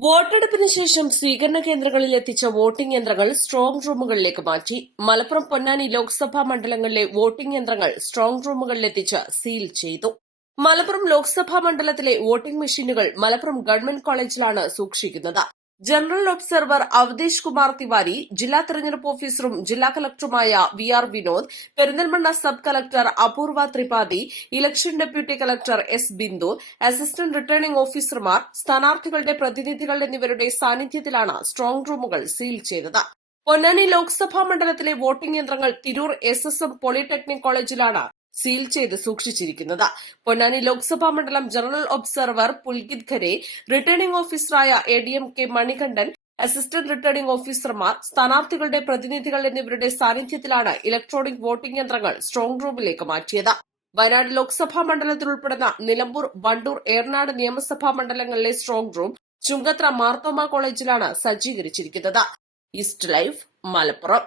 വോട്ടെടുപ്പിന് ശേഷം സ്വീകരണ കേന്ദ്രങ്ങളിൽ എത്തിച്ച വോട്ടിംഗ് യന്ത്രങ്ങൾ സ്ട്രോങ് റൂമുകളിലേക്ക് മാറ്റി. മലപ്പുറം, പൊന്നാനി ലോക്സഭാ മണ്ഡലങ്ങളിലെ വോട്ടിംഗ് യന്ത്രങ്ങൾ സ്ട്രോങ് റൂമുകളിലെത്തിച്ച് സീൽ ചെയ്തു. മലപ്പുറം ലോക്സഭാ മണ്ഡലത്തിലെ വോട്ടിംഗ് മെഷീനുകൾ മലപ്പുറം ഗവൺമെന്റ് കോളേജിലാണ് സൂക്ഷിക്കുന്നത്. ജനറൽ ഒബ്സർവർ അവധേഷ് കുമാർ തിവാരി, ജില്ലാ തെരഞ്ഞെടുപ്പ് ഓഫീസറും ജില്ലാ കളക്ടറുമായ VR Vinod, Perinthalmanna sub collector Apoorva Tripathi, election deputy collector S Bindu, assistant returning ഓഫീസർമാർ, സ്ഥാനാർത്ഥികളുടെ പ്രതിനിധികൾ എന്നിവരുടെ സാന്നിധ്യത്തിലാണ് സ്ട്രോങ് റൂമുകൾ സീൽ ചെയ്തത്. പൊന്നാനി ലോക്സഭാ മണ്ഡലത്തിലെ വോട്ടിംഗ് യന്ത്രങ്ങൾ തിരൂർ SSM പോളിടെക്നിക് കോളേജിലാണ് സീൽ ചെയ്ത് സൂക്ഷിച്ചിരിക്കുന്നത്. പൊന്നാനി ലോക്സഭാ മണ്ഡലം general observer Pulkit Khare, returning ഓഫീസറായ ADM K Manikandan, assistant returning ഓഫീസർമാർ, സ്ഥാനാർത്ഥികളുടെ പ്രതിനിധികൾ എന്നിവരുടെ സാന്നിധ്യത്തിലാണ് ഇലക്ട്രോണിക് വോട്ടിംഗ് യന്ത്രങ്ങൾ സ്ട്രോങ് റൂമിലേക്ക് മാറ്റിയത്. വയനാട് ലോക്സഭാ മണ്ഡലത്തിൽ ഉൾപ്പെടുന്ന നിലമ്പൂർ, വണ്ടൂർ, ഏറനാട് നിയമസഭാ മണ്ഡലങ്ങളിലെ സ്ട്രോങ് റൂം ചുങ്കത്ര മാർത്തോമ കോളേജിലാണ് സജ്ജീകരിച്ചിരിക്കുന്നത്. East live, Malappuram.